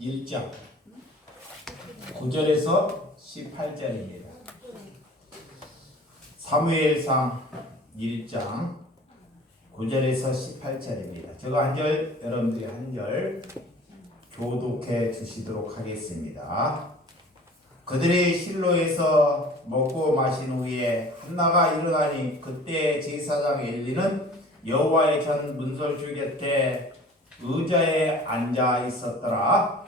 1장 9절에서 18절입니다. 사무엘상 1장 9절에서 18절입니다. 제가 한 절, 여러분들이 한 절 교독해 주시도록 하겠습니다. 그들이 실로에서 먹고 마신 후에 한나가 일어나니 그때 제사장 엘리는 여호와의 전 문설주 곁에 의자에 앉아 있었더라.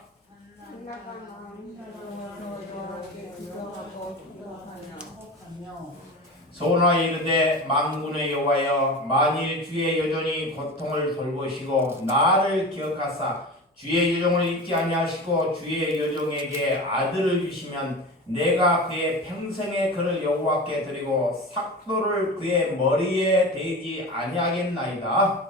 소원하여 이르되 만군의 여호와여, 만일 주의 여종이 고통을 돌보시고 나를 기억하사 주의 여종을 잊지 아니하시고 주의 여종에게 아들을 주시면 내가 그의 평생에 그를 여호와께 드리고 삭도를 그의 머리에 대지 아니하겠나이다.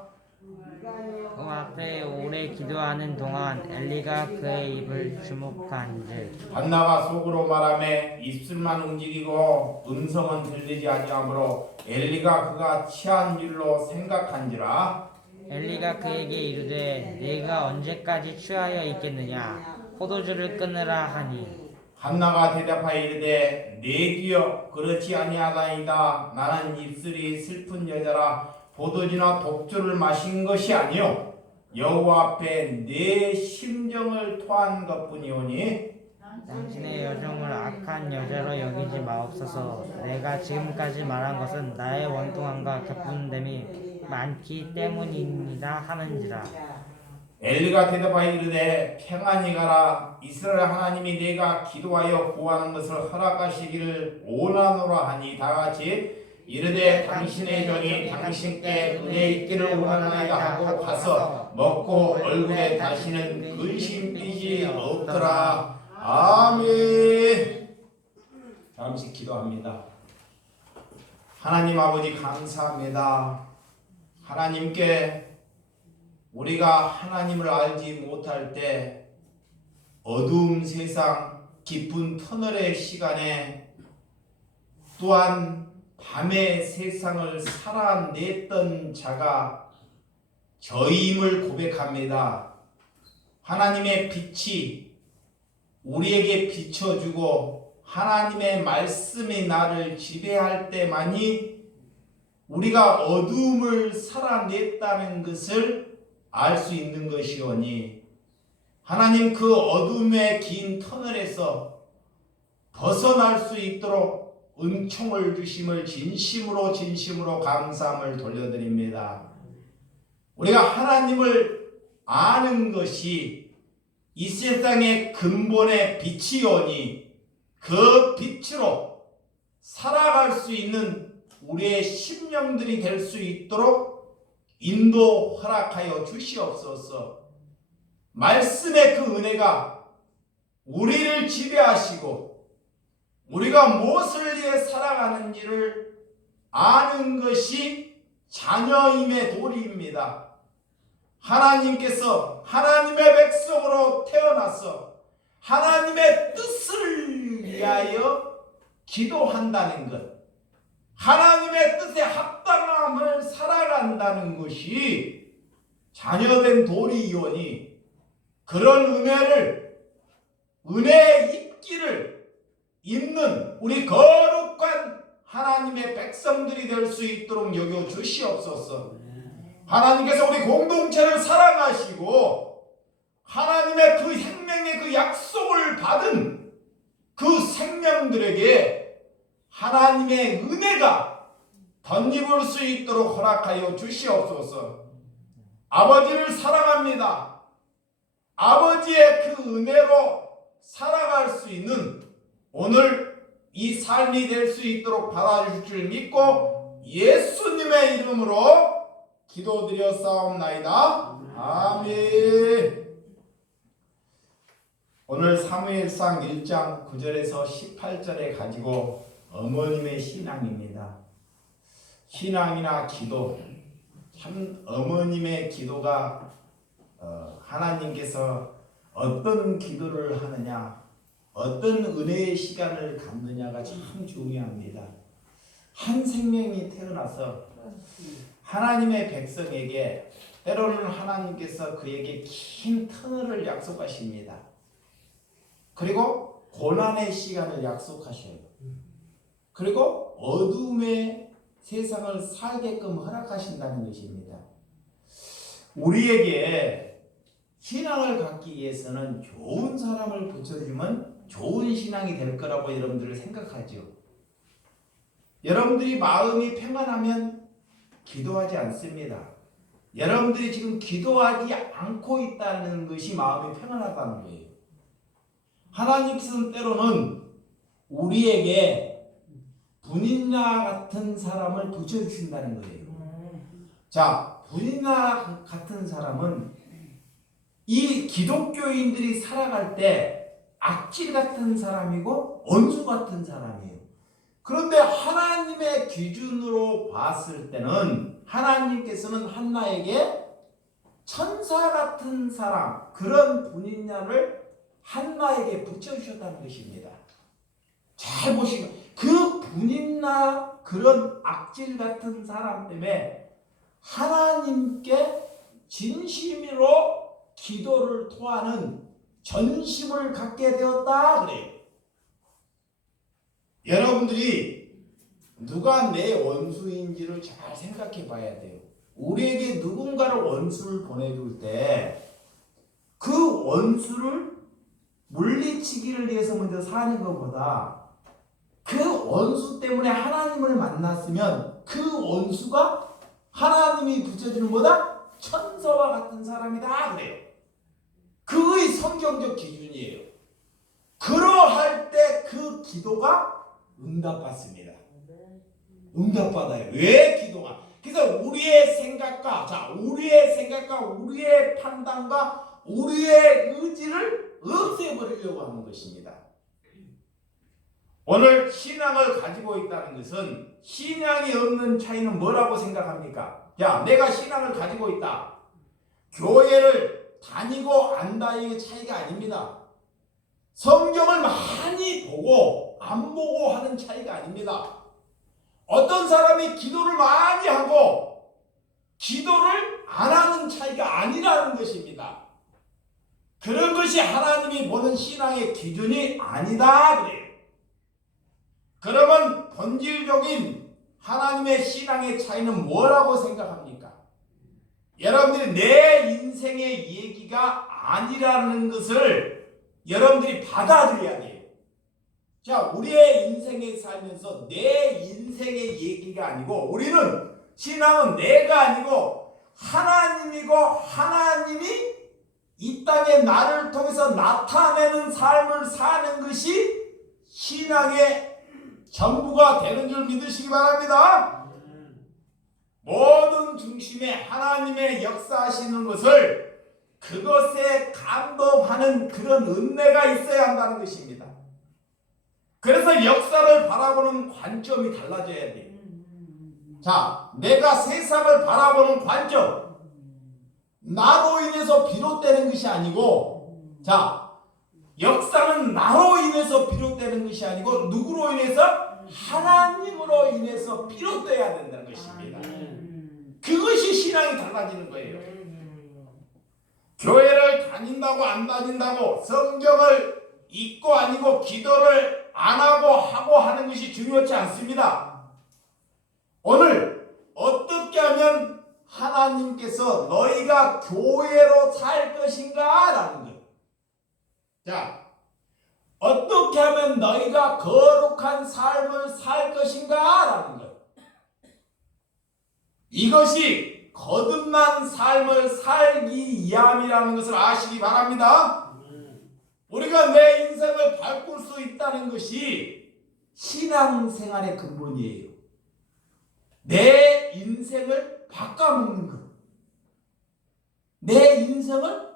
그 앞에 오래 기도하는 동안 엘리가 그의 입을 주목한즉 한나가 속으로 말하며 입술만 움직이고 음성은 들리지 아니하므로 엘리가 그가 취한 줄로 생각한지라. 엘리가 그에게 이르되 네가 언제까지 취하여 있겠느냐 포도주를 끊으라 하니 한나가 대답하여 이르되 내 주여 그렇지 아니하다이다. 나는 입술이 슬픈 여자라 포도주나 독주를 마신 것이 아니요 여호와 앞에 내 심정을 토한 것뿐이오니 당신의 여종을 악한 여자로 여기지 마옵소서. 내가 지금까지 말한 것은 나의 원통함과 격분됨이 많기 때문입니다 하는지라. 엘리가 대답하여 이르되 평안히 가라. 이스라엘 하나님이 내가 기도하여 구하는 것을 허락하시기를 원하노라 하니 다같이 이르되 당신의 종이 당신께 은혜 있기를 원하나이다 하고 가서 먹고 얼굴에 다시는 근심 띠지 없더라. 아멘. 잠시 기도합니다. 하나님 아버지 감사합니다. 하나님께 우리가 하나님을 알지 못할 때 어두운 세상 깊은 터널의 시간에 또한 밤의 세상을 살아냈던 자가 저임을 고백합니다. 하나님의 빛이 우리에게 비춰주고 하나님의 말씀이 나를 지배할 때만이 우리가 어두움을 살아냈다는 것을 알 수 있는 것이오니 하나님 그 어둠의 긴 터널에서 벗어날 수 있도록 은총을 주심을 진심으로 감사함을 돌려드립니다. 우리가 하나님을 아는 것이 이 세상의 근본의 빛이오니 그 빛으로 살아갈 수 있는 우리의 심령들이 될 수 있도록 인도 허락하여 주시옵소서. 말씀의 그 은혜가 우리를 지배하시고 우리가 무엇을 위해 살아가는지를 아는 것이 자녀임의 도리입니다. 하나님께서 하나님의 백성으로 태어나서 하나님의 뜻을 위하여 기도한다는 것, 하나님의 뜻에 합당함을 살아간다는 것이 자녀된 도리이오니 그런 은혜의 입기를 입는 우리 거룩한 하나님의 백성들이 될 수 있도록 여겨 주시옵소서. 하나님께서 우리 공동체를 사랑하시고 하나님의 그 생명의 그 약속을 받은 그 생명들에게 하나님의 은혜가 덧입을 수 있도록 허락하여 주시옵소서. 아버지를 사랑합니다. 아버지의 그 은혜로 살아갈 수 있는 오늘 이 삶이 될 수 있도록 받아주실 줄 믿고 예수님의 이름으로 기도드려 싸움나이다. 아멘. 오늘 사무엘상 1장 9절에서 18절에 가지고 어머님의 신앙입니다. 신앙이나 기도, 참 어머님의 기도가 하나님께서 어떤 기도를 하느냐, 어떤 은혜의 시간을 갖느냐가 참 중요합니다. 한 생명이 태어나서 하나님의 백성에게 때로는 하나님께서 그에게 긴 터널을 약속하십니다. 그리고 고난의 시간을 약속하셔요. 그리고 어둠의 세상을 살게끔 허락하신다는 것입니다. 우리에게 신앙을 갖기 위해서는 좋은 사람을 붙여주면 좋은 신앙이 될 거라고 여러분들 생각하죠. 여러분들이 마음이 평안하면 기도하지 않습니다. 여러분들이 지금 기도하지 않고 있다는 것이 마음이 평안하다는 거예요. 하나님께서는 때로는 우리에게 분인나 같은 사람을 붙여주신다는 거예요. 자, 분인나 같은 사람은 이 기독교인들이 살아갈 때 악질 같은 사람이고 원수 같은 사람이에요. 그런데 하나님의 기준으로 봤을 때는 하나님께서는 한나에게 천사 같은 사람, 그런 분인자를 한나에게 붙여주셨다는 것입니다. 잘 보시면 그 분인나 그런 악질 같은 사람 때문에 하나님께 진심으로 기도를 토하는 전심을 갖게 되었다 그래요. 여러분들이 누가 내 원수인지를 잘 생각해 봐야 돼요. 우리에게 누군가를 원수를 보내줄 때 그 원수를 물리치기를 위해서 먼저 사는 것보다 그 원수 때문에 하나님을 만났으면 그 원수가 하나님이 붙여주는 보다 천사와 같은 사람이다 그래요. 그의 성경적 기준이에요. 그러할 때 그 기도가 응답받습니다. 응답받아요. 왜 기도가? 그래서 우리의 생각과 우리의 판단과 우리의 의지를 없애버리려고 하는 것입니다. 오늘 신앙을 가지고 있다는 것은 신앙이 없는 차이는 뭐라고 생각합니까? 야, 내가 신앙을 가지고 있다. 교회를 다니고 안 다니는 차이가 아닙니다. 성경을 많이 보고 안 보고 하는 차이가 아닙니다. 어떤 사람이 기도를 많이 하고 기도를 안 하는 차이가 아니라는 것입니다. 그런 것이 하나님이 보는 신앙의 기준이 아니다 그래요. 그러면 본질적인 하나님의 신앙의 차이는 뭐라고 생각합니까? 여러분들이 내 인생의 얘기가 아니라는 것을 여러분들이 받아들여야 돼요. 자, 우리의 인생에 살면서 내 인생의 얘기가 아니고 우리는 신앙은 내가 아니고 하나님이고 하나님이 이 땅에 나를 통해서 나타내는 삶을 사는 것이 신앙의 전부가 되는 줄 믿으시기 바랍니다. 모든 중심에 하나님의 역사하시는 것을 그것에 감동하는 그런 은혜가 있어야 한다는 것입니다. 그래서 역사를 바라보는 관점이 달라져야 돼요. 자, 내가 세상을 바라보는 관점, 나로 인해서 비롯되는 것이 아니고, 자, 역사는 나로 인해서 비롯되는 것이 아니고 누구로 인해서? 하나님으로 인해서 비롯되어야 된다는 것입니다. 그것이 신앙이 달라지는 거예요. 교회를 다닌다고 안 다닌다고 성경을 읽고 아니고 기도를 안 하고 하는 것이 중요하지 않습니다. 오늘 어떻게 하면 하나님께서 너희가 교회로 살 것인가? 라는 것. 자, 어떻게 하면 너희가 거룩한 삶을 살 것인가? 라는 것. 이것이 거듭난 삶을 살기 위함이라는 것을 아시기 바랍니다. 우리가 내 인생을 바꿀 수 있다는 것이 신앙생활의 근본이에요. 내 인생을 바꿔먹는 것. 내 인생을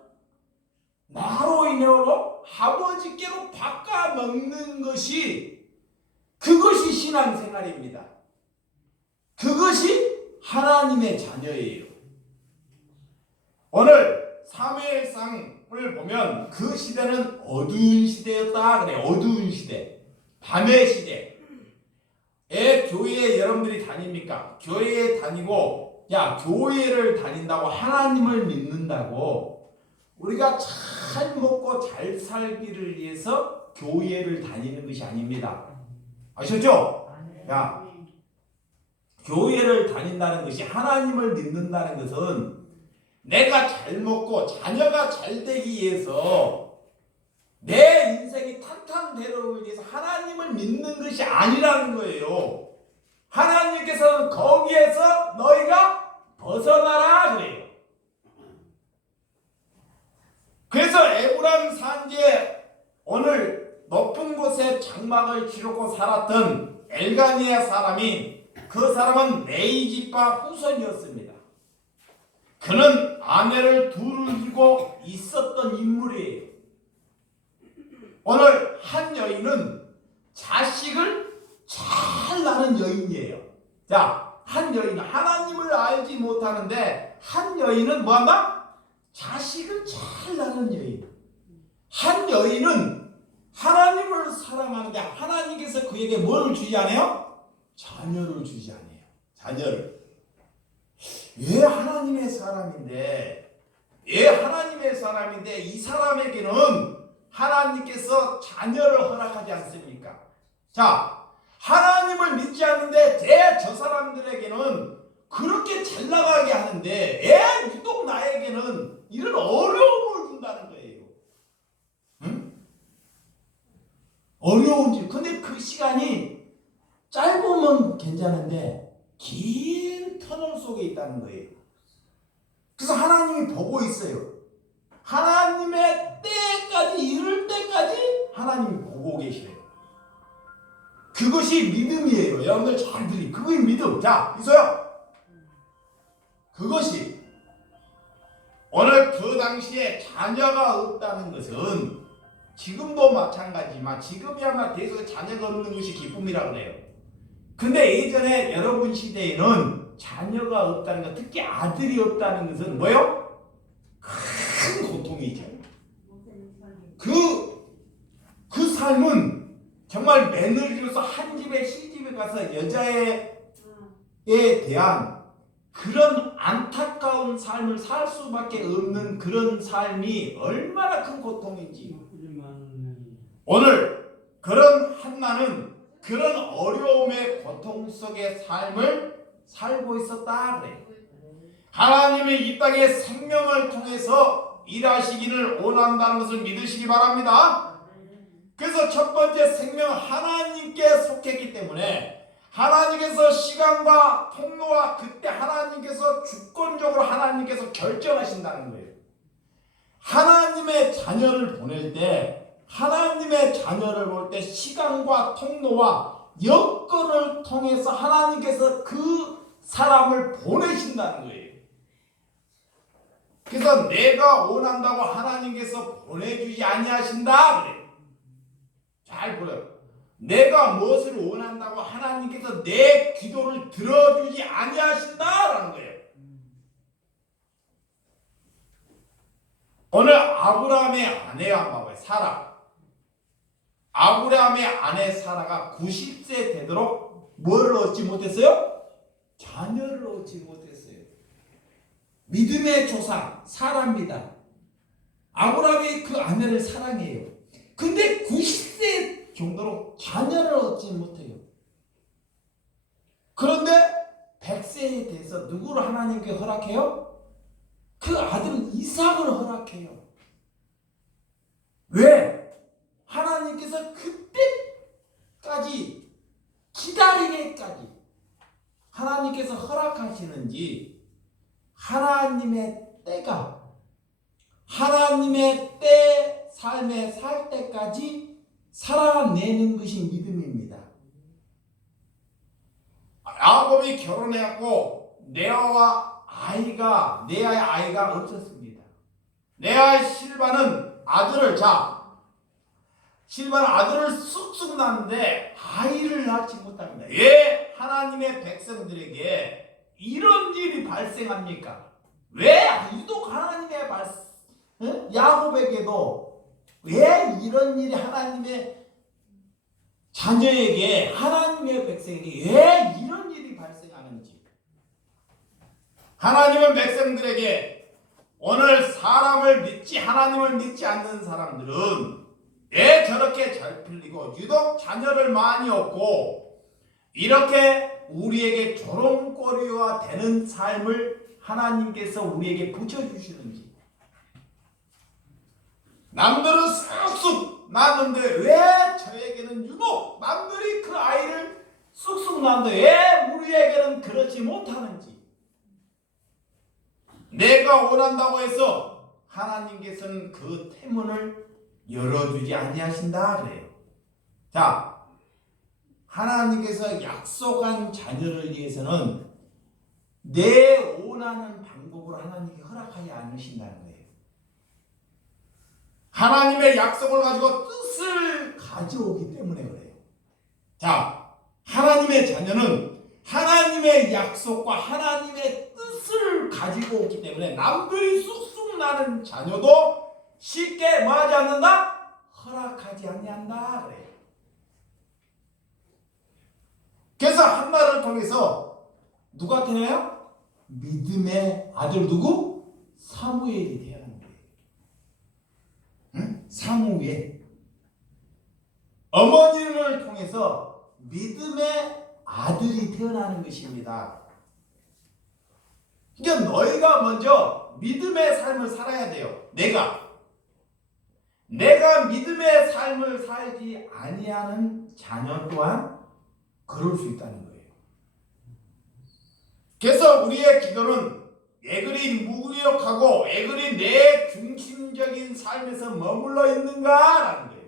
나로 인해로 아버지께로 바꿔먹는 것이 그것이 신앙생활입니다. 그것이 하나님의 자녀예요. 오늘 사무엘상을 보면 그 시대는 어두운 시대였다 그래. 어두운 시대, 밤의 시대. 교회에 여러분들이 다닙니까? 교회에 다니고, 야, 교회를 다닌다고 하나님을 믿는다고 우리가 잘 먹고 잘 살기를 위해서 교회를 다니는 것이 아닙니다. 아셨죠? 야, 교회를 다닌다는 것이 하나님을 믿는다는 것은 내가 잘 먹고 자녀가 잘 되기 위해서 내 인생이 탄탄대로를 위해서 하나님을 믿는 것이 아니라는 거예요. 하나님께서는 거기에서 너희가 벗어나라 그래요. 그래서 에브람 산지에 오늘 높은 곳에 장막을 치르고 살았던 엘가니아 사람이 그 사람은 메이지파 후손이었습니다. 그는 아내를 둘을 두고 있었던 인물이에요. 오늘 한 여인은 자식을 잘 낳는 여인이에요. 자, 한 여인은 하나님을 알지 못하는데 한 여인은 뭐한다? 자식을 잘 낳는 여인. 한 여인은 하나님을 사랑하는데 하나님께서 그에게 뭘 주지 않아요? 자녀를 주지 않아요. 자녀를. 왜 하나님의 사람인데 이 사람에게는 하나님께서 자녀를 허락하지 않습니까? 자, 하나님을 믿지 않는데 저 사람들에게는 그렇게 잘 나가게 하는데 유독 나에게는 이런 어려움을 준다는 거예요. 응? 어려운지. 근데 그 시간이 짧으면 괜찮은데 긴 터널 속에 있다는 거예요. 그래서 하나님이 보고 있어요. 하나님의 때까지 이를 때까지 하나님이 보고 계시래요. 그것이 믿음이에요. 여러분들 잘 들리. 그게 믿음. 자, 있어요. 그것이 오늘 그 당시에 자녀가 없다는 것은 지금도 마찬가지지만 지금이야말로 계속 자녀가 없는 것이 기쁨이라고 그래요. 근데 예전에 여러분 시대에는 자녀가 없다는 것, 특히 아들이 없다는 것은 뭐요? 큰 고통이죠. 그 삶은 정말 며느리로서 한 집에 시집에 가서 여자에 대한 그런 안타까운 삶을 살 수밖에 없는 그런 삶이 얼마나 큰 고통인지. 오늘 그런 한나는 그런 어려움의 고통 속의 삶을 살고 있었다 그래. 하나님이 이 땅에 생명을 통해서 일하시기를 원한다는 것을 믿으시기 바랍니다. 그래서 첫 번째 생명 하나님께 속했기 때문에 하나님께서 시간과 통로와 그때 하나님께서 주권적으로 하나님께서 결정하신다는 거예요. 하나님의 자녀를 보낼 때 하나님의 자녀를 볼 때 시간과 통로와 여건을 통해서 하나님께서 그 사람을 보내신다는 거예요. 그래서 내가 원한다고 하나님께서 보내주지 아니하신다 그래요. 잘 보여요. 내가 무엇을 원한다고 하나님께서 내 기도를 들어주지 아니하신다라는 거예요. 오늘 아브라함의 아내 한번 봐봐요. 사라. 아브라함의 아내 사라가 90세 되도록 뭘 얻지 못했어요? 자녀를 얻지 못했어요. 믿음의 조상 사라입니다. 아브라함이 그 아내를 사랑해요. 근데 90세 정도로 자녀를 얻지 못해요. 그런데 100세에 대해서 누구를 하나님께 허락해요? 그 아들은 이삭을 허락해요. 왜? 하나님께서 그때까지 기다리게까지 하나님께서 허락하시는지 하나님의 때가 하나님의 때 삶에 살 때까지 살아내는 것이 믿음입니다. 야곱이 결혼해갖고 레아의 아이가 없었습니다. 레아의 실바는 실바는 아들을 쑥쑥 낳는데 아이를 낳지 못합니다. 왜 하나님의 백성들에게 이런 일이 발생합니까? 왜 유독 하나님의 야곱에게도 왜 이런 일이 하나님의 자녀에게 하나님의 백성에게 왜 이런 일이 발생하는지 하나님은 백성들에게 오늘 사람을 믿지 하나님을 믿지 않는 사람들은 왜 저렇게 잘 풀리고 유독 자녀를 많이 얻고 이렇게 우리에게 조롱거리가 되는 삶을 하나님께서 우리에게 붙여주시는지. 남들은 쑥쑥 낳는데 왜 저에게는 유독 남들이 그 아이를 쑥쑥 낳는데 왜 우리에게는 그렇지 못하는지. 내가 원한다고 해서 하나님께서는 그 태문을 열어주지 아니하신다 그래요. 자, 하나님께서 약속한 자녀를 위해서는 내 원하는 방법으로 하나님께 허락하지 않으신다는 거예요. 하나님의 약속을 가지고 뜻을 가져오기 때문에 그래요. 자, 하나님의 자녀는 하나님의 약속과 하나님의 뜻을 가지고 오기 때문에 남들이 쑥쑥 나는 자녀도 쉽게 뭐하지 않는다? 허락하지 아니한다 그래요. 그래서 한나를 통해서 누가 태어나요? 믿음의 아들 누구? 사무엘이 태어난 거예요. 응? 사무엘. 어머니를 통해서 믿음의 아들이 태어나는 것입니다. 그러니까 너희가 먼저 믿음의 삶을 살아야 돼요. 내가 믿음의 삶을 살지 아니하는 자녀 또한 그럴 수 있다는 거예요. 그래서 우리의 기도는 애그리 무기력하고 애그리 내 중심적인 삶에서 머물러 있는가라는 거예요.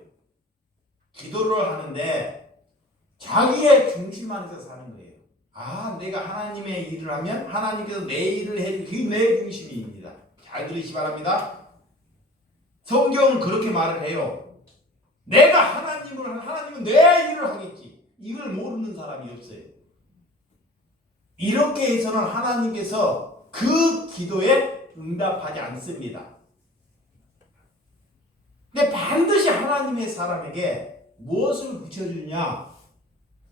기도를 하는데 자기의 중심 안에서 사는 거예요. 아, 내가 하나님의 일을 하면 하나님께서 내 일을 해주기, 그게 내 중심입니다. 잘 들으시기 바랍니다. 성경은 그렇게 말을 해요. 하나님은 내 일을 하겠지. 이걸 모르는 사람이 없어요. 이렇게 해서는 하나님께서 그 기도에 응답하지 않습니다. 근데 반드시 하나님의 사람에게 무엇을 붙여주냐?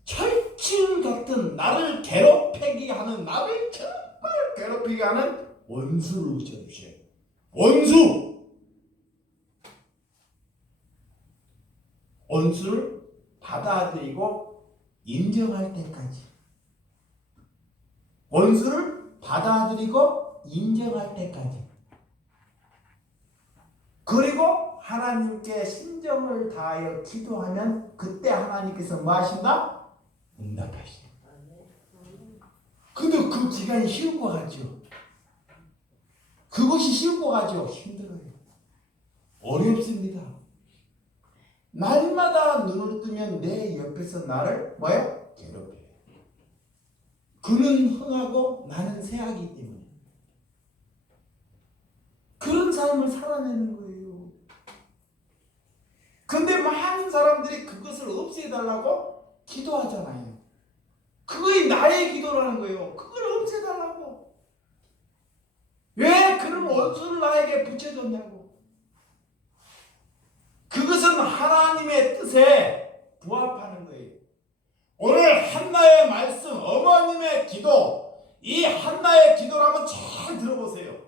철친 같은 나를 괴롭히게 하는, 나를 정말 괴롭히게 하는 원수를 붙여주셔요. 원수를 받아들이고 인정할 때까지. 원수를 받아들이고 인정할 때까지. 그리고 하나님께 신정을 다하여 기도하면 그때 하나님께서 뭐 하신다? 응답하시죠. 근데 그 기간이 쉬운 것 같죠? 그것이 쉬운 것 같죠? 힘들어요. 어렵습니다. 날마다 눈을 뜨면 내 옆에서 나를 뭐야? 괴롭혀요. 그는 흥하고 나는 새하기 때문에 그런 삶을 살아내는 거예요. 근데 많은 사람들이 그것을 없애달라고 기도하잖아요. 그거이 나의 기도라는 거예요. 그걸 없애달라고. 왜 그런 원수를 나에게 붙여줬냐고. 그것은 하나님의 뜻에 부합하는 거예요. 오늘 한나의 말씀, 어머님의 기도, 이 한나의 기도를 한번 잘 들어보세요.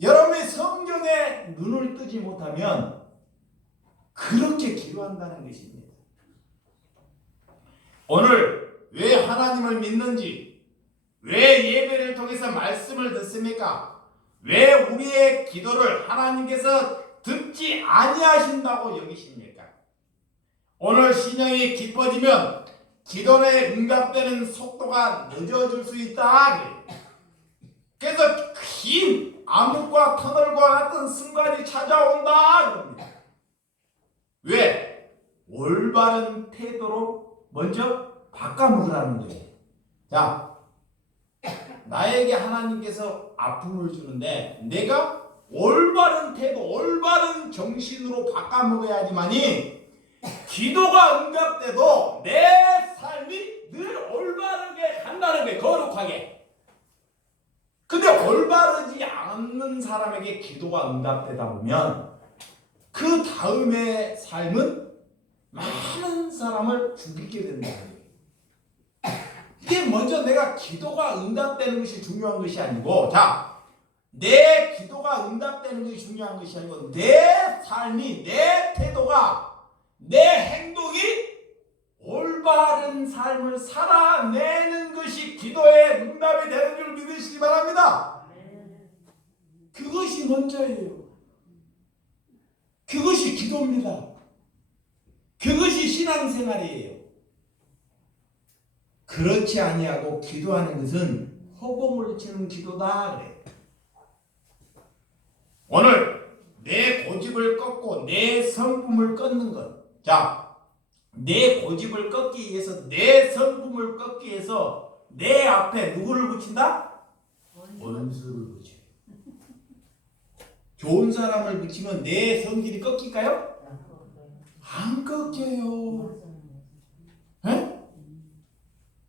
여러분이 성경에 눈을 뜨지 못하면 그렇게 기도한다는 것입니다. 오늘 왜 하나님을 믿는지, 왜 예배를 통해서 말씀을 듣습니까? 왜 우리의 기도를 하나님께서 듣지 아니하신다고 여기십니까? 오늘 신령이 깊어지면 기도에 응답되는 속도가 늦어질 수 있다. 그래서 긴 암흑과 터널과 같은 순간이 찾아온다. 왜? 올바른 태도로 먼저 바꿔먹으라는 거예요. 자, 나에게 하나님께서 아픔을 주는데 내가 올바른 태도, 올바른 정신으로 바꿔먹어야지만이 기도가 응답돼도 내 삶이 늘 올바르게 간다는 거예요. 거룩하게. 근데 올바르지 않는 사람에게 기도가 응답되다 보면 그 다음의 삶은 많은 사람을 죽이게 된다는 거예요. 이게 먼저 내가 기도가 응답되는 것이 중요한 것이 아니고, 자, 내 기도가 응답되는 것이 중요한 것이 아니고 내 삶이, 내 태도가, 내 행동이 올바른 삶을 살아내는 것이 기도의 응답이 되는 줄 믿으시기 바랍니다. 그것이 먼저예요. 그것이 기도입니다. 그것이 신앙생활이에요. 그렇지 아니하고 기도하는 것은 허공을 치는 기도다 그래. 오늘 내 고집을 꺾고 내 성품을 꺾는 것. 자, 내 고집을 꺾기 위해서, 내 성품을 꺾기 위해서 내 앞에 누구를 붙인다? 원수를 붙여. 좋은 사람을 붙이면 내 성질이 꺾일까요? 안 꺾여요. 에?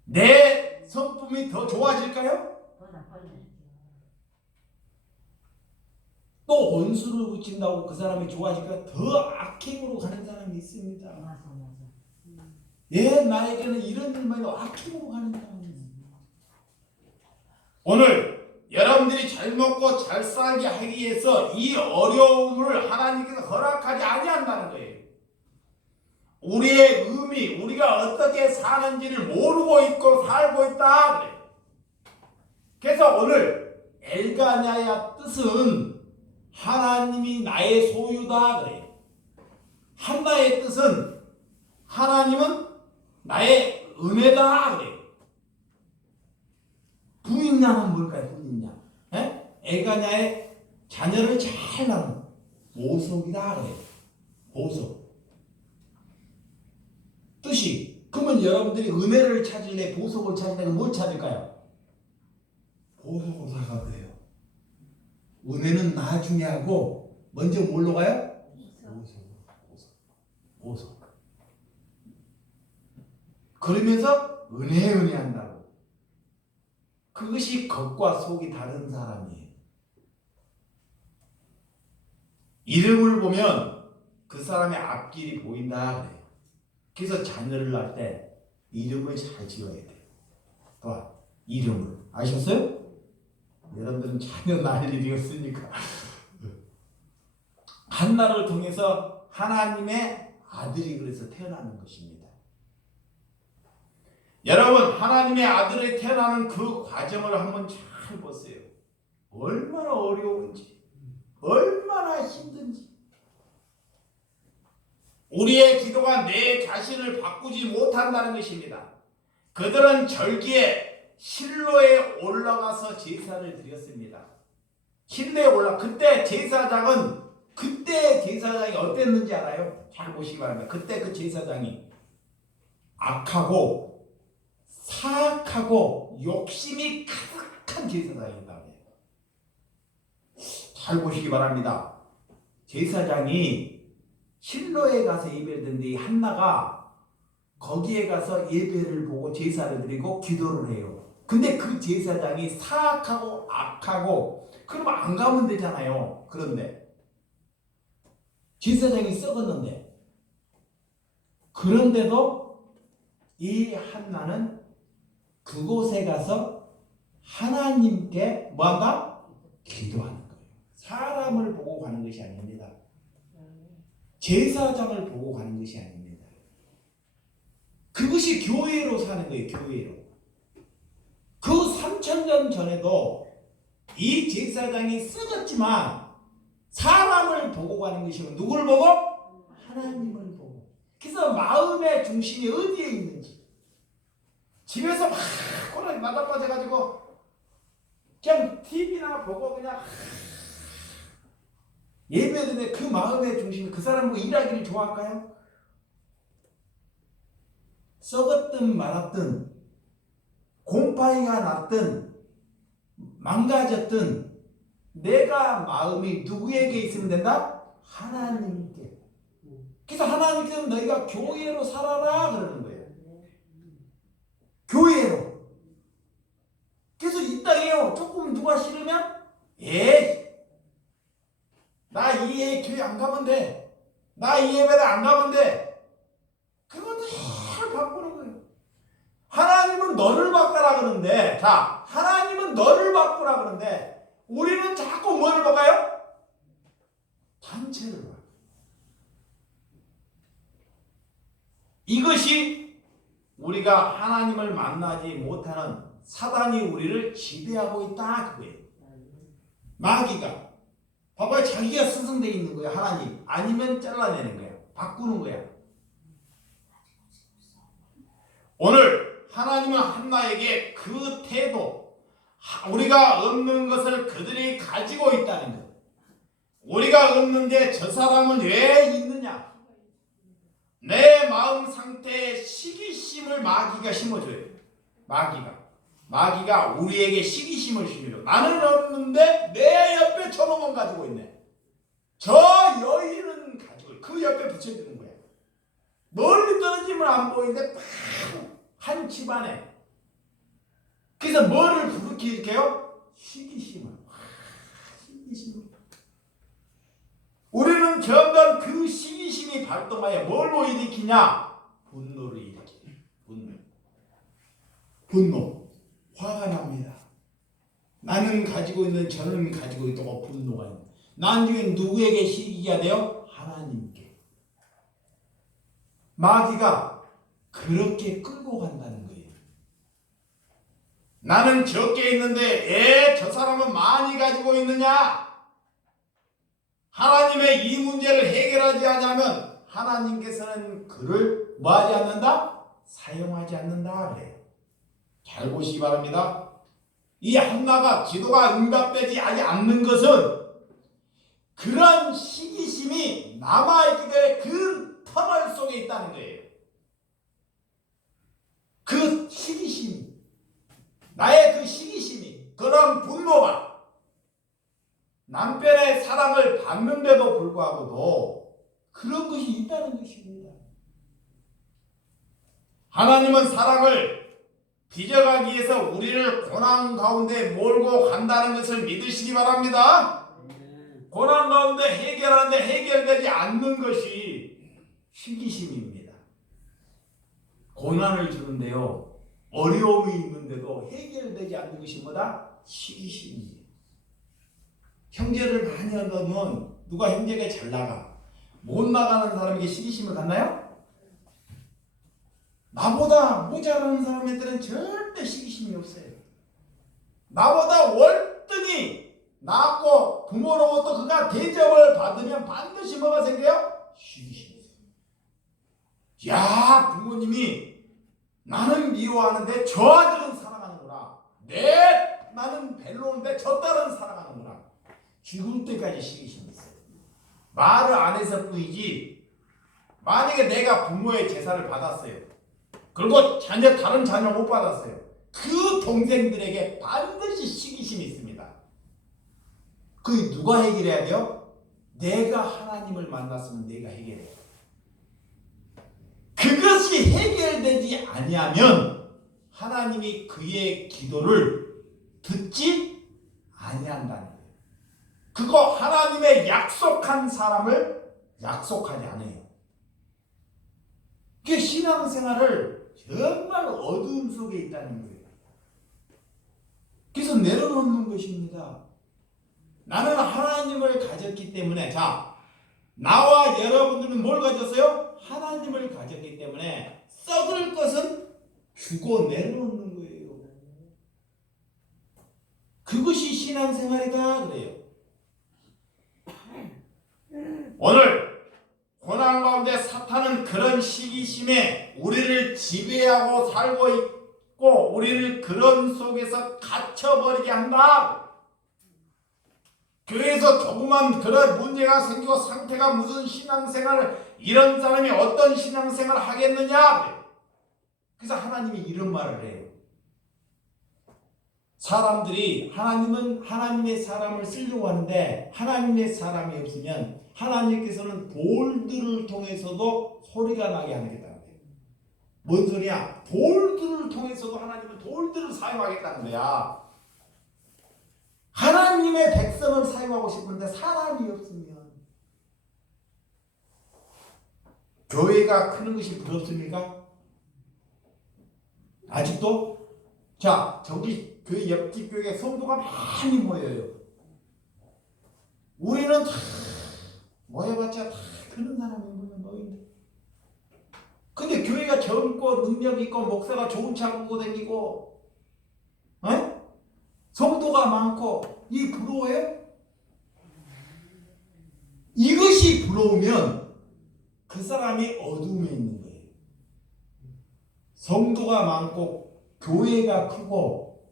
내 성품이 더 좋아질까요? 또 원수를 붙인다고 그 사람이 좋아질까? 더 악행으로 가는 사람이 있습니다. 예, 나에게는 이런 일만 해도 악행으로 가는 사람이 있습니다. 오늘 여러분들이 잘 먹고 잘 살게 하기 위해서 이 어려움을 하나님께서 허락하지 아니한다는 거예요. 우리의 의미, 우리가 어떻게 사는지를 모르고 있고 살고 있다 그래. 그래서 오늘 엘가냐의 뜻은 하나님이 나의 소유다 그래. 한나의 뜻은 하나님은 나의 은혜다 그래. 부인양은 뭘까요? 부인양. 엘가냐의 자녀를 잘 낳은 보석이다 그래. 보석. 뜻이, 그러면 여러분들이 은혜를 찾을래, 보석을 찾을래, 뭘 찾을까요? 보석을 사가 돼요. 은혜는 나중에 하고 먼저 뭘로 가요? 보석. 그러면서 은혜 한다고. 그것이 겉과 속이 다른 사람이에요. 이름을 보면 그 사람의 앞길이 보인다 그래요. 그래서 자녀를 낳을 때 이름을 잘 지어야 돼요. 봐, 이름을. 아셨어요? 여러분들은 자녀 낳을 일이 없으니까. 한나를 통해서 하나님의 아들이 그래서 태어나는 것입니다. 여러분, 하나님의 아들이 태어나는 그 과정을 한번 잘 보세요. 얼마나 어려운지, 얼마나 힘든지. 우리의 기도가 내 자신을 바꾸지 못한다는 것입니다. 그들은 절기에 실로에 올라가서 제사를 드렸습니다. 실로에 그때 제사장이 어땠는지 알아요? 잘 보시기 바랍니다. 그때 그 제사장이 악하고 사악하고 욕심이 가득한 제사장이다. 잘 보시기 바랍니다. 제사장이 실로에 가서 예배를 드는데 한나가 거기에 가서 예배를 보고 제사를 드리고 기도를 해요. 근데 그 제사장이 사악하고 악하고, 그러면 안 가면 되잖아요. 그런데 제사장이 썩었는데, 그런데도 이 한나는 그곳에 가서 하나님께 뭐한다? 기도하는 거예요. 사람을 보고 가는 것이 아닙니다. 제사장을 보고 가는 것이 아닙니다. 그것이 교회로 사는 거예요. 교회로. 그 3000년 전에도 이 제사장이 썩었지만 사람을 보고 가는 것이고, 누굴 보고? 하나님을 보고. 그래서 마음의 중심이 어디에 있는지, 집에서 막 꼬라지 맞아가지고 그냥 TV나 보고 그냥 예배드리는데 그 마음의 중심이, 그 사람 뭐 일하기를 좋아할까요? 썩었든 말았든, 곰팡이가 났든 망가졌든, 내가 마음이 누구에게 있으면 된다? 하나님께. 그래서 하나님께서 너희가 교회로 살아라 그러는 거예요. 교회로. 그래서 이 땅에요, 조금 누가 싫으면 나 이 교회 안 가면 돼. 나 이 예배를 안 가면 돼. 그것도 잘 바꾸는 거예요. 하나님은 너를 바꾸라 그러는데, 자, 하나님은 너를 바꾸라 그러는데 우리는 자꾸 뭐를 볼까요? 단체를 봐요. 이것이 우리가 하나님을 만나지 못하는 사단이 우리를 지배하고 있다 그거예요. 마귀가 봐봐요. 자기가 스승되어 있는 거야. 하나님 아니면 잘라내는 거야. 바꾸는 거야. 오늘 하나님은 한나에게 그 태도, 우리가 없는 것을 그들이 가지고 있다는 것, 우리가 없는데 저 사람은 왜 있느냐, 내 마음 상태에 시기심을 마귀가 심어줘요. 마귀가 우리에게 시기심을 심어줘. 나는 없는데 내 옆에 저놈은 가지고 있네. 저 여인은 가지고 그 옆에 붙여주는 거야. 멀리 떨어지면 안 보이는데 바로 한 집안에. 그래서 뭐를 부르킬게요? 시기심을. 우리는 점점 그 시기심이 발동하여 뭘로 일으키냐? 분노를 일으키죠. 분노. 화가 납니다. 나는 가지고 있는 저는 가지고 있다고 분노가 있는. 나중에 누구에게 시기가 돼요? 하나님께. 마귀가 그렇게 끌고 간다는 거예요. 나는 적게 있는데 저 사람은 많이 가지고 있느냐? 하나님의 이 문제를 해결하지 않으면 하나님께서는 그를 뭐하지 않는다? 사용하지 않는다 그래요. 잘 보시기 바랍니다. 이 한나가 기도가 응답되지 않는 것은 그런 시기심이 남아있기에 그 터널 속에 있다는 거예요. 그 시기심이, 나의 그 시기심이, 그런 분노가 남편의 사랑을 받는데도 불구하고도 그런 것이 있다는 것입니다. 하나님은 사랑을 빚어가기 위해서 우리를 고난 가운데 몰고 간다는 것을 믿으시기 바랍니다. 고난 가운데 해결하는데 해결되지 않는 것이 시기심입니다. 고난을 주는데요, 어려움이 있는데도 해결되지 않는 것이 뭐다? 시기심이에요. 형제를 많이 얻으면 누가 형제가 잘 나가? 못 나가는 사람에게 시기심을 갖나요? 나보다 모자라는 사람들은 절대 시기심이 없어요. 나보다 월등히 낫고 부모로부터 그가 대접을 받으면 반드시 뭐가 생겨요? 시기심이 있어요. 야, 부모님이 나는 미워하는데 저 아들은 사랑하는구나. 나는 별로인데 저 딸은 사랑하는구나. 죽을 때까지 시기심이 있어요. 말을 안 해서 뿐이지, 만약에 내가 부모의 제사를 받았어요. 그리고 다른 자녀 못 받았어요. 그 동생들에게 반드시 시기심이 있습니다. 그게 누가 해결해야 돼요? 내가 하나님을 만났으면 내가 해결해요. 그것이 해결되지 아니하면 하나님이 그의 기도를 듣지 아니한다는 거예요. 그거 하나님의 약속한 사람을 약속하지 않아요. 그 신앙생활을 정말 어두움 속에 있다는 거예요. 그래서 내려놓는 것입니다. 나는 하나님을 가졌기 때문에, 자, 나와 여러분들은 뭘 가졌어요? 하나님을 가졌기 때문에 썩을 것은 주고 내려놓는 거예요. 그것이 신앙생활이다 그래요. 오늘 고난 가운데 사탄은 그런 시기심에 우리를 지배하고 살고 있고 우리를 그런 속에서 갇혀버리게 한다. 교회에서 조그만 그런 문제가 생기고 상태가 무슨 신앙생활을, 이런 사람이 어떤 신앙생활을 하겠느냐. 그래서 하나님이 이런 말을 해요. 사람들이 하나님은 하나님의 사람을 쓰려고 하는데 하나님의 사람이 없으면 하나님께서는 돌들을 통해서도 소리가 나게 하겠다는 거예요. 뭔 소리야? 돌들을 통해서도 하나님은 돌들을 사용하겠다는 거야. 하나님의 백성을 사용하고 싶은데 사람이 없으면 교회가 크는 것이 부럽습니까? 아직도? 자, 저기 그 옆집 교회에 성도가 많이 모여요. 우리는 다 모여봤자 다 그런 사람이 뭐야 너희들. 근데 교회가 젊고 능력 있고 목사가 좋은 차 갖고 다니고 성도가 많고 이 부러워요? 이것이 부러우면 그 사람이 어둠에 있는 거예요. 성도가 많고 교회가 크고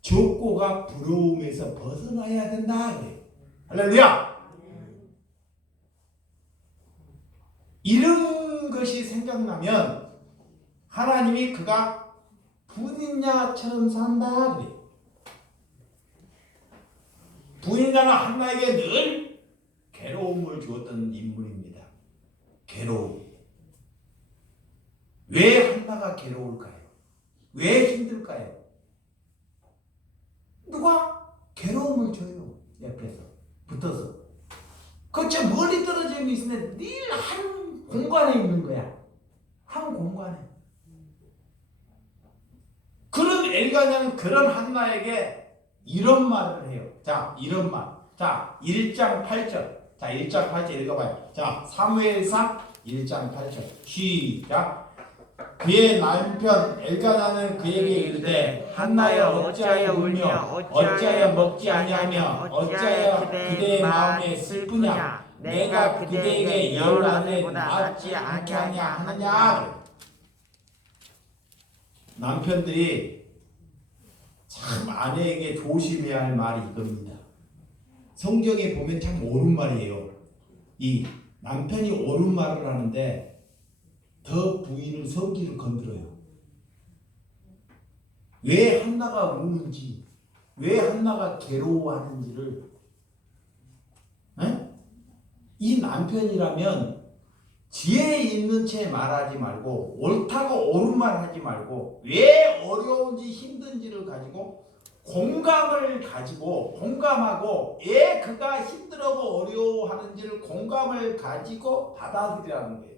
적고가 부러움에서 벗어나야 된다 그래요. 할렐루야. 이런 것이 생각나면 하나님이 그가 분인자처럼 산다 그래요. 분인자는 한나에게 늘 괴로움을 주었던 인물입니다. 괴로움. 왜 한나가 괴로울까요? 왜 힘들까요? 누가 괴로움을 줘요. 옆에서 붙어서. 그저 멀리 떨어져 있는데 늘 한 공간에 있는 거야. 한 공간에. 그런 엘가냐는 그런 한나에게 이런 말을 해요. 자, 이런 말. 자, 1장 8절. 자, 1장 8절 읽어봐요. 자, 사무엘상 1장 8절. 시작. 그의 남편 엘가나는 그에게 이르되 한나여 어찌하여 울며 어찌하여 먹지 아니하며 어찌하여 그대의 마음에 슬프냐 내가 그대에게 열 아들보다 낫지 않게 하느냐. 남편들이 참 아내에게 조심해야 할 말이 이겁니다. 성경에 보면 참 옳은 말이에요. 이 남편이 옳은 말을 하는데 더 부인을 성질을 건드려요. 왜 한나가 우는지, 왜 한나가 괴로워하는지를 이 남편이라면 지혜 있는 채 말하지 말고 옳다고 옳은 말 하지 말고 왜 어려운지 힘든지를 가지고 공감을 가지고 공감하고 왜 그가 힘들고 어려워하는지를 공감을 가지고 받아들이라는 거예요.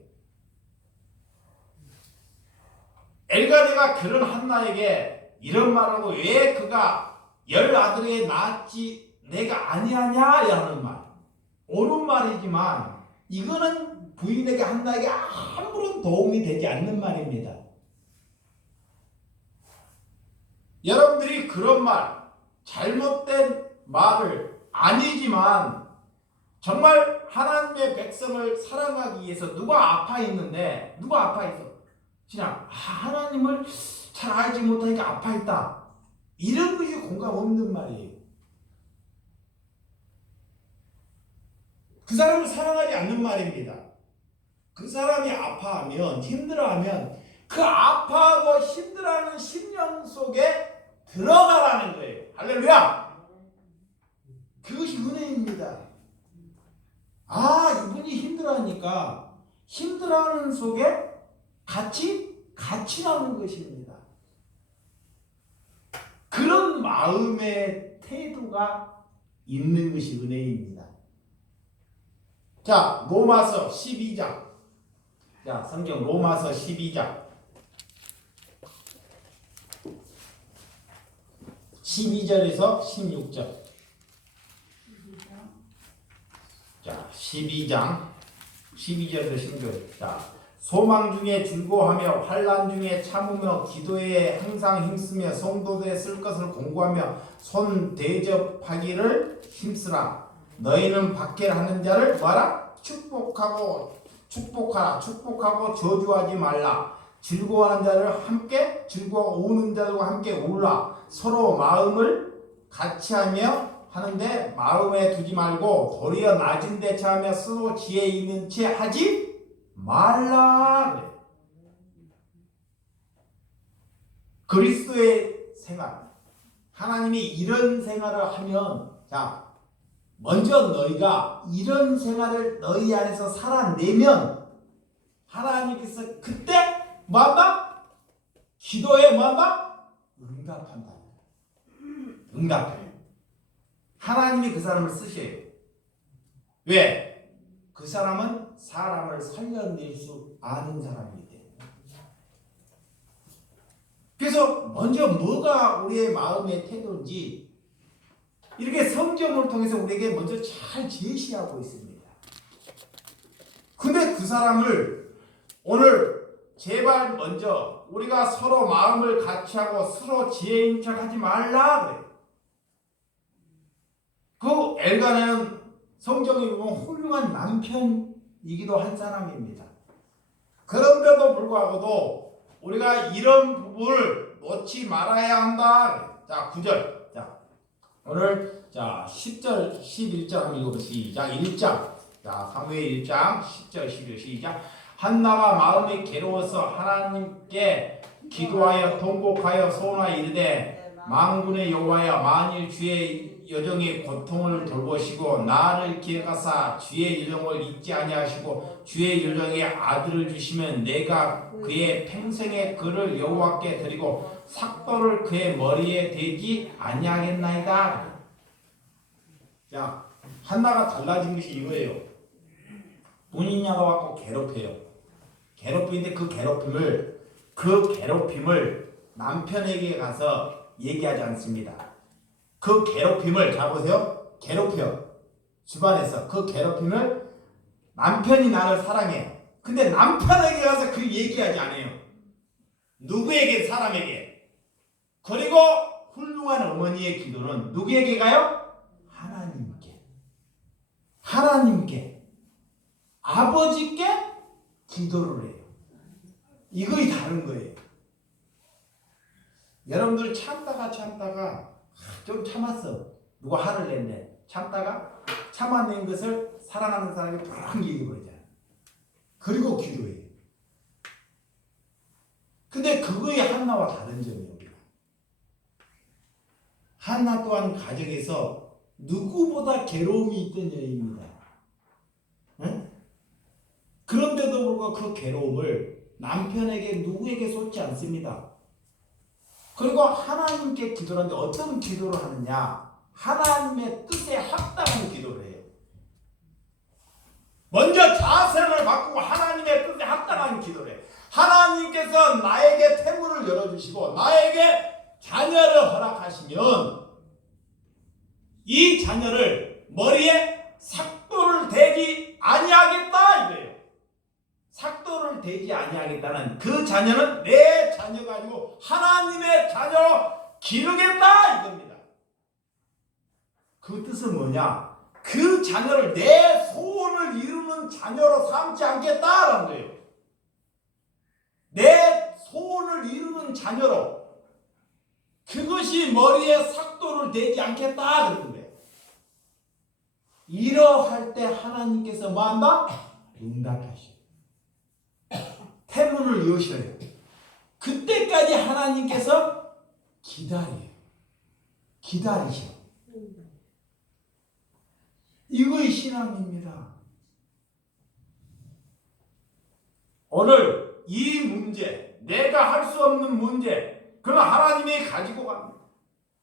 엘가네가 그런 한나에게 이런 말하고 왜 그가 열 아들의 낫지 내가 아니하냐 라는 말. 옳은 말이지만 이거는 부인에게 한나에게 아무런 도움이 되지 않는 말입니다. 여러분들이 그런 말, 잘못된 말을 아니지만 정말 하나님의 백성을 사랑하기 위해서 누가 아파 있는데 누가 아파 있어? 그냥 하나님을 잘 알지 못하니까 아파 있다. 이런 것이 공감 없는 말이에요. 그 사람을 사랑하지 않는 말입니다. 그 사람이 아파하면 힘들어하면 그 아파하고 힘들어하는 심령 속에 들어가라는 거예요. 할렐루야. 그것이 은혜입니다. 이분이 힘들어하니까 힘들어하는 속에 같이 나오는 것입니다. 그런 마음의 태도가 있는 것이 은혜입니다. 자, 로마서 12장. 자, 성경 로마서 12장. 12절에서 16절. 자, 12장 12절에서 16절. 자, 소망 중에 즐거워하며 환난 중에 참으며 기도에 항상 힘쓰며 성도들의 쓸 것을 공부하며 손 대접하기를 힘쓰라. 너희는 박해하는 자를 뭐하라? 축복하라. 축복하고 저주하지 말라. 즐거워하는 자를 함께 즐거워 우는 자들과 함께 울라. 서로 마음을 같이하며 하는데 마음에 두지 말고 도리어 낮은 데 처하며 스스로 지혜 있는 채 하지 말라. 그리스도의 생활, 하나님이 이런 생활을 하면, 자, 먼저 너희가 이런 생활을 너희 안에서 살아내면 하나님께서 그때 뭐한다? 기도에 뭐한다? 응답한다. 응답해. 하나님이 그 사람을 쓰셔요. 왜? 그 사람은 사람을 살려낼 수 아는 사람이기 때문에. 그래서 먼저 뭐가 우리의 마음의 태도인지 이렇게 성경을 통해서 우리에게 먼저 잘 제시하고 있습니다. 근데 그 사람을 오늘 제발 먼저 우리가 서로 마음을 같이 하고 서로 지혜인 척하지 말라 그래요. 그 엘가나는 성경에 보면 훌륭한 남편이기도 한 사람입니다. 그런데도 불구하고도 우리가 이런 부분을 놓지 말아야 한다. 자, 9절. 자, 오늘 자 10절, 11절 한번 읽어보시죠. 1장. 자, 사무엘 1장 10절, 11절 시작. 한나가 마음이 괴로워서 하나님께 기도하여 통곡하여 소원하여 이르되 만군의 여호와여, 만일 주의 여종의 고통을 돌보시고 나를 기억하사 주의 여종을 잊지 아니하시고 주의 여종의 아들을 주시면 내가 그의 평생의 그를 여호와께 드리고 삭도를 그의 머리에 대지 아니하겠나이다. 자, 한나가 달라진 것이 이거예요. 분이냐가 왔고 괴롭혀요. 괴롭히는데 그 괴롭힘을 남편에게 가서 얘기하지 않습니다. 그 괴롭힘을, 자 보세요. 괴롭혀. 집안에서 그 괴롭힘을 남편이 나를 사랑해. 근데 남편에게 가서 그 얘기하지 않아요. 누구에게? 사람에게. 그리고 훌륭한 어머니의 기도는 누구에게 가요? 하나님께. 아버지께 기도를 해요. 이거이 다른 거예요. 여러분들 참다가 좀 참았어. 누가 화를 냈네. 참아낸 것을 사랑하는 사람이 푹 얘기해버리잖아. 그리고 기도해. 근데 그거에 한나와 다른 점이에요. 한나 또한 가정에서 누구보다 괴로움이 있던 여인입니다. 응? 그런데도 불구하고 그 괴로움을 남편에게 누구에게 쏟지 않습니다. 그리고 하나님께 기도를 하는데 어떤 기도를 하느냐? 하나님의 뜻에 합당한 기도를 해요. 먼저 자세를 바꾸고 하나님의 뜻에 합당한 기도를 해요. 하나님께서 나에게 태문을 열어주시고 나에게 자녀를 허락하시면 이 자녀를 머리에 삭도를 대지 아니하겠다 이거예요. 삭도를 대지 아니하겠다는 그 자녀는 내 자녀가 아니고 하나님의 자녀로 기르겠다 이겁니다. 그 뜻은 뭐냐? 그 자녀를 내 소원을 이루는 자녀로 삼지 않겠다라는 거예요. 내 소원을 이루는 자녀로, 그것이 머리에 삭도를 대지 않겠다 그러는 거예요. 이러할 때 하나님께서 뭐한다? 응답하셔. 태문을 여셔요. 그때까지 하나님께서 기다리셔. 이거의 신앙입니다. 오늘 이 문제, 내가 할 수 없는 문제, 그건 하나님이 가지고 갑니다.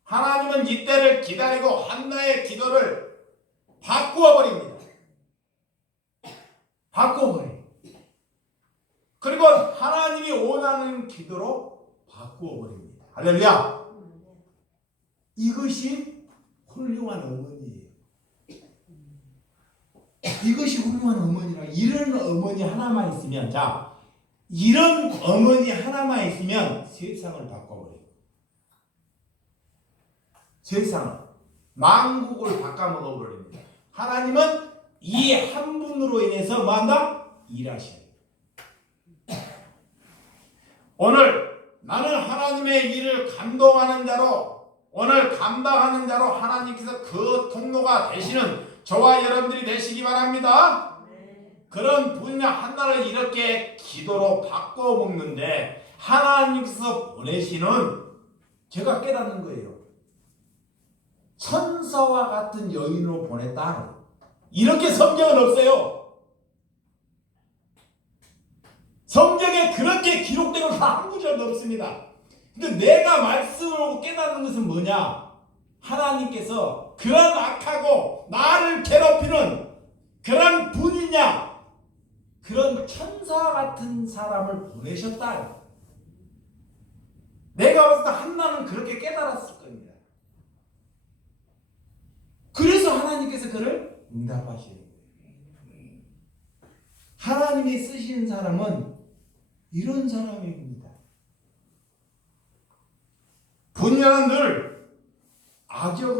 하나님은 이때를 기다리고 한나의 기도를 바꾸어 버립니다. 그리고 하나님이 원하는 기도로 바꾸어 버립니다. 할렐루야. 이것이 훌륭한 어머니예요. 이것이 훌륭한 어머니라. 이런 어머니 하나만 있으면, 자, 이런 어머니 하나만 있으면 세상을 바꿔버려요. 세상을, 만국을 바꿔먹어버립니다. 하나님은 이 한 분으로 인해서 뭐한다? 일하셔요. 오늘 나는 하나님의 일을 감동하는 자로, 오늘 감당하는 자로 하나님께서 그 통로가 되시는 저와 여러분들이 되시기 바랍니다. 그런 분야 한나를 이렇게 기도로 바꿔먹는데 하나님께서 보내시는, 제가 깨닫는 거예요. 천사와 같은 여인으로 보냈다. 이렇게 성경은 없어요. 성경에 그렇게 기록된 건 한 구절도 없습니다. 근데 내가 말씀을 깨닫는 것은 뭐냐? 하나님께서 그런 악하고 나를 괴롭히는 그런 분이냐? 그런 천사 같은 사람을 보내셨다. 내가 봤을 때 한나는 그렇게 깨달았을 겁니다. 하나님께서 그를 응답하시는 거예요. 하나님이 쓰시는 사람은 이런 사람입니다. 분야는 늘 악역을